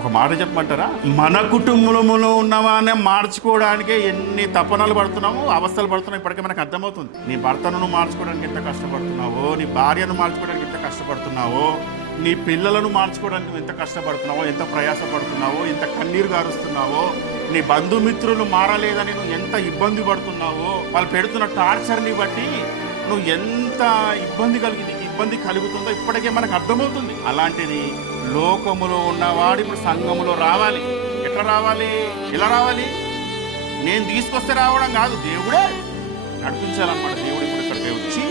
ఒక మాట చెప్పమంటారా? మన కుటుంబంలో ఉన్నవానే మార్చుకోవడానికే ఎన్ని తపనలు పడుతున్నాము అవస్థలు పడుతున్నావు ఇప్పటికే మనకు అర్థమవుతుంది. నీ భర్తను మార్చుకోవడానికి ఎంత కష్టపడుతున్నావో నీ భార్యను మార్చుకోవడానికి ఎంత కష్టపడుతున్నావో నీ పిల్లలను మార్చుకోవడానికి ఎంత కష్టపడుతున్నావో ఎంత ప్రయాసపడుతున్నావో ఎంత కన్నీరు గారుస్తున్నావో నీ బంధుమిత్రులు మారలేదని నువ్వు ఎంత ఇబ్బంది పడుతున్నావో వాళ్ళు పెడుతున్న టార్చర్ని బట్టి నువ్వు ఎంత ఇబ్బంది కలిగి నీకు ఇబ్బంది కలుగుతుందో ఇప్పటికే మనకు అర్థమవుతుంది. అలాంటిది లోకములో ఉన్నవాడు ఇప్పుడు సంఘములో రావాలి. ఎట్లా రావాలి? ఎలా రావాలి? నేను తీసుకొస్తే రావడం కాదు దేవుడే నడిపించాలన్నమాట. దేవుడు ఇప్పుడు ఇక్కడికి వచ్చి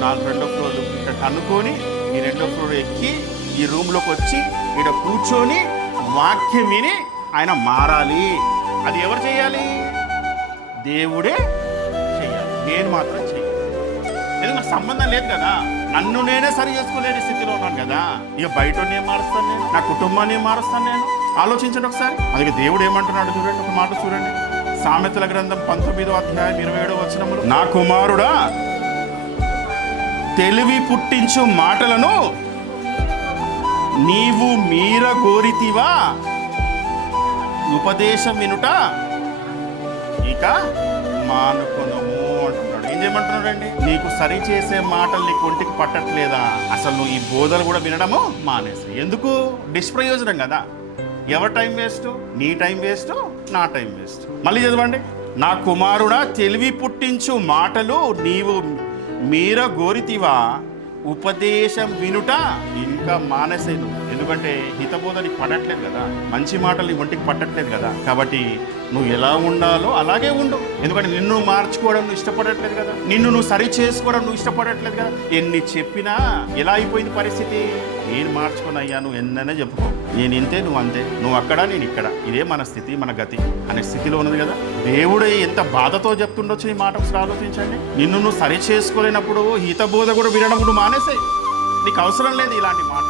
నాలుగు రెండో ఫ్లోర్ ఇక్కడ కనుక్కొని ఈ రెండో ఫ్లోర్ ఎక్కి ఈ రూమ్లోకి వచ్చి ఇక్కడ కూర్చొని వాక్యం విని ఆయన మారాలి. అది ఎవరు చేయాలి? దేవుడే చేయాలి. నేను మాత్రం చేయాలి ఎందుకు నాకు సంబంధం లేదు కదా. నన్ను నేనే సరి చేసుకోలేని స్థితిలో ఉన్నాను కదా. ఇక బయట నేను మారుస్తాను నేను నా కుటుంబాన్ని మారుస్తాను నేను. ఆలోచించండి ఒకసారి. అందుకే దేవుడు ఏమంటున్నాడు చూడండి ఒక మాట చూడండి. సామెతల గ్రంథం పంతొమ్మిదో అధ్యాయం ఇరవై ఏడో వచ్చినప్పుడు నా కుమారుడా తెలివి పుట్టించు మాటలను నీవు మీర కోరితివా? ఉపదేశం వినుట ఇక మానుకొనము. ఏమంటున్నాడండి నీకు సరి చేసే మాటలు నీ ఒంటికి పట్టట్లేదా? అసలు నువ్వు ఈ బోధలు కూడా వినడము మానేసి. ఎందుకు? నిష్ప్రయోజనం కదా. ఎవరి టైం వేస్ట్? నీ టైం వేస్ట్? నా టైం వేస్ట్. మళ్ళీ చదవండి. నా కుమారుడా తెలివి పుట్టించు మాటలు నీవు మీర గోరితివా? ఉపదేశం వినుట ఇంకా మానేసేను ఎందుకంటే హితబోధ నీకు పడట్లేదు కదా. మంచి మాటలు నీ ఒంటికి పట్టట్లేదు కదా. కాబట్టి నువ్వు ఎలా ఉండాలో అలాగే ఉండు. ఎందుకంటే నిన్ను మార్చుకోవడం నువ్వు ఇష్టపడట్లేదు కదా. నిన్ను నువ్వు సరి చేసుకోవడం నువ్వు ఇష్టపడట్లేదు కదా. ఎన్ని చెప్పినా ఎలా అయిపోయింది పరిస్థితి? నేను మార్చుకొని అయ్యా నువ్వు ఎన్నైనా చెప్పుకో. నేను ఇంతే నువ్వు అంతే. నువ్వు అక్కడ నేను ఇక్కడ. ఇదే మన స్థితి మన గతి అనే స్థితిలో ఉన్నది కదా. దేవుడే ఎంత బాధతో చెప్తుండొచ్చు ఈ మాట ఒకసారి ఆలోచించండి. నిన్ను నువ్వు సరి చేసుకోలేనప్పుడు హితబోధ కూడా వినడం నువ్వు మానేసాయి. నీకు అవసరం లేదు ఇలాంటి మాట